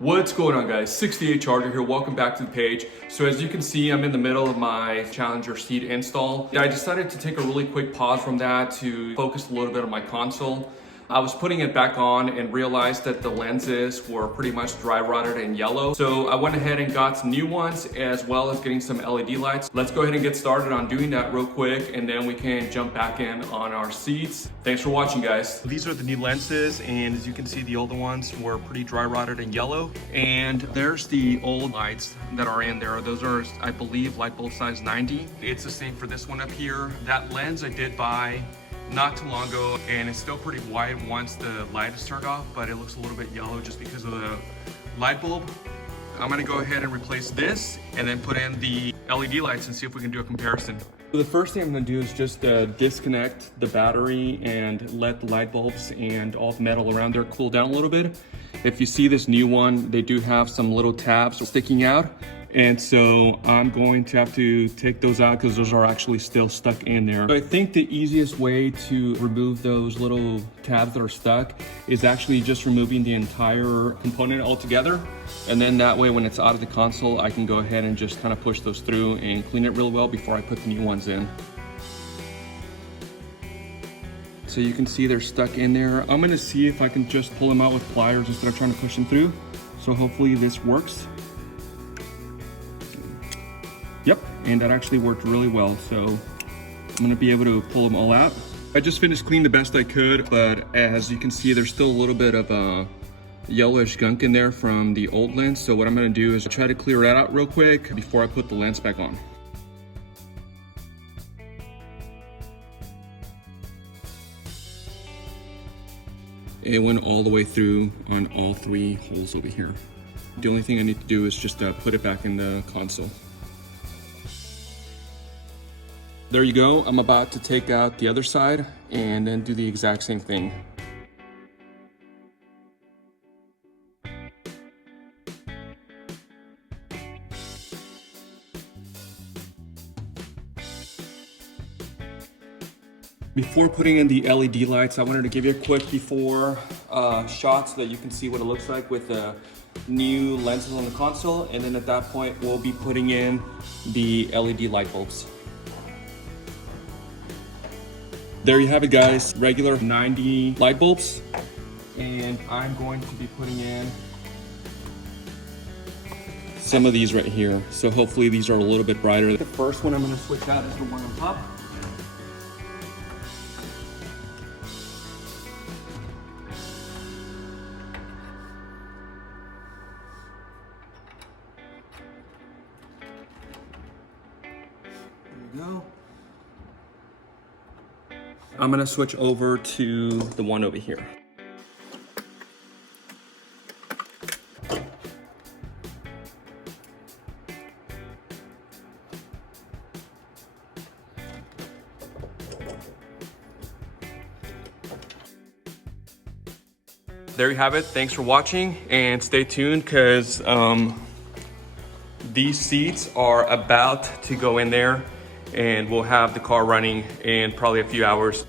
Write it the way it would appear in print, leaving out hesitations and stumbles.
What's going on, guys? 68 Charger here. Welcome back to the page. So as you can see, I'm in the middle of my Challenger seat install. I decided to take a really quick pause from that to focus a little bit on my console. I was putting it back on and realized that the lenses were pretty much dry rotted and yellow. So I went ahead and got some new ones as well as getting some LED lights. Let's go ahead and get started on doing that real quick, and then we can jump back in on our seats. Thanks for watching, guys. These are the new lenses, and as you can see, the older ones were pretty dry rotted and yellow. And there's the old lights that are in there. Those are, I believe, light bulb size 90. It's the same for this one up here. That lens I did buy not too long ago, and it's still pretty white once the light is turned off, but it looks a little bit yellow just because of the light bulb. I'm gonna go ahead and replace this and then put in the LED lights and see if we can do a comparison. So the first thing I'm gonna do is just disconnect the battery and let the light bulbs and all the metal around there cool down a little bit. If you see this new one, they do have some little tabs sticking out. And so I'm going to have to take those out because those are actually still stuck in there. So I think the easiest way to remove those little tabs that are stuck is actually just removing the entire component altogether. And then that way, when it's out of the console, I can go ahead and just kind of push those through and clean it real well before I put the new ones in. So you can see they're stuck in there. I'm gonna see if I can just pull them out with pliers instead of trying to push them through. So hopefully this works. Yep, and that actually worked really well. So I'm gonna be able to pull them all out. I just finished cleaning the best I could, but as you can see, there's still a little bit of yellowish gunk in there from the old lens. So what I'm gonna do is try to clear that out real quick before I put the lens back on. It went all the way through on all three holes over here. The only thing I need to do is just put it back in the console. There you go. I'm about to take out the other side and then do the exact same thing. Before putting in the LED lights, I wanted to give you a quick before shot so that you can see what it looks like with the new lenses on the console. And then at that point, we'll be putting in the LED light bulbs. There you have it, guys. Regular 90 light bulbs. And I'm going to be putting in some of these right here. So hopefully these are a little bit brighter. The first one I'm gonna switch out is the one on top. There you go. I'm gonna switch over to the one over here. There you have it. Thanks for watching, and stay tuned because these seats are about to go in there and we'll have the car running in probably a few hours.